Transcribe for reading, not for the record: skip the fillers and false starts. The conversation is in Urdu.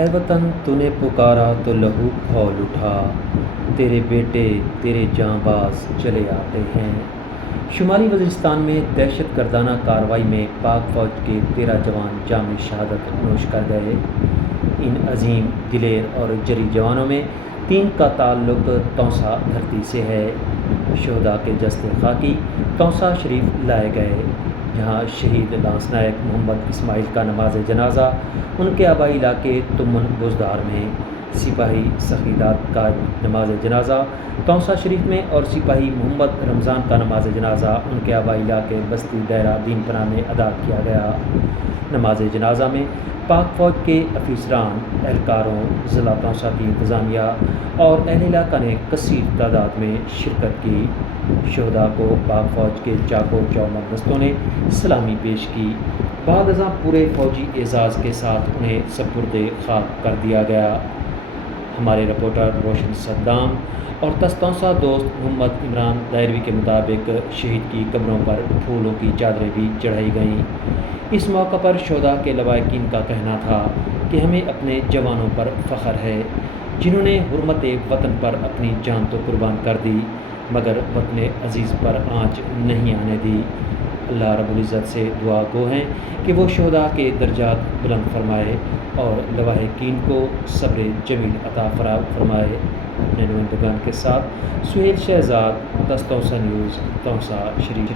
اے وطن تو نے پکارا تو لہو کھول اٹھا، تیرے بیٹے تیرے جاں باز چلے آتے ہیں۔ شمالی وزیرستان میں دہشت گردانہ کارروائی میں پاک فوج کے 13 جوان جام شہادت نوش کر گئے۔ ان عظیم دلیر اور جری جوانوں میں 3 کا تعلق تونسا دھرتی سے ہے۔ شہداء کے جسد خاکی تونسا شریف لائے گئے، جہاں شہید لانس نائک محمد اسماعیل کا نماز جنازہ ان کے آبائی علاقے تمن بزدار میں، سپاہی سخیدات کا نماز جنازہ تونسا شریف میں اور سپاہی محمد رمضان کا نماز جنازہ ان کے آبائی علاقے بستی دائرہ دین پناہ میں ادا کیا گیا۔ نماز جنازہ میں پاک فوج کے افسران، اہلکاروں، ضلع تونسا کی انتظامیہ اور اہل علاقہ نے کثیر تعداد میں شرکت کی۔ شہداء کو پاک فوج کے چاقو چوبند دستوں نے سلامی پیش کی۔ بعد ازاں پورے فوجی اعزاز کے ساتھ انہیں سپرد خاک کر دیا گیا۔ ہمارے رپورٹر روشن صدام اور تونسا دوست محمد عمران دائروی کے مطابق شہید کی قبروں پر پھولوں کی چادریں بھی چڑھائی گئیں۔ اس موقع پر شہداء کے لواحقین کا کہنا تھا کہ ہمیں اپنے جوانوں پر فخر ہے، جنہوں نے حرمت وطن پر اپنی جان تو قربان کر دی مگر وطن عزیز پر آنچ نہیں آنے دی۔ اللہ رب العزت سے دعا گو ہیں کہ وہ شہداء کے درجات بلند فرمائے اور لواحقین کو صبر جمیل عطا فرمائے۔ اپنے نمائندگان کے ساتھ سہیل شہزاد، تونسا نیوز، تونسا شریف۔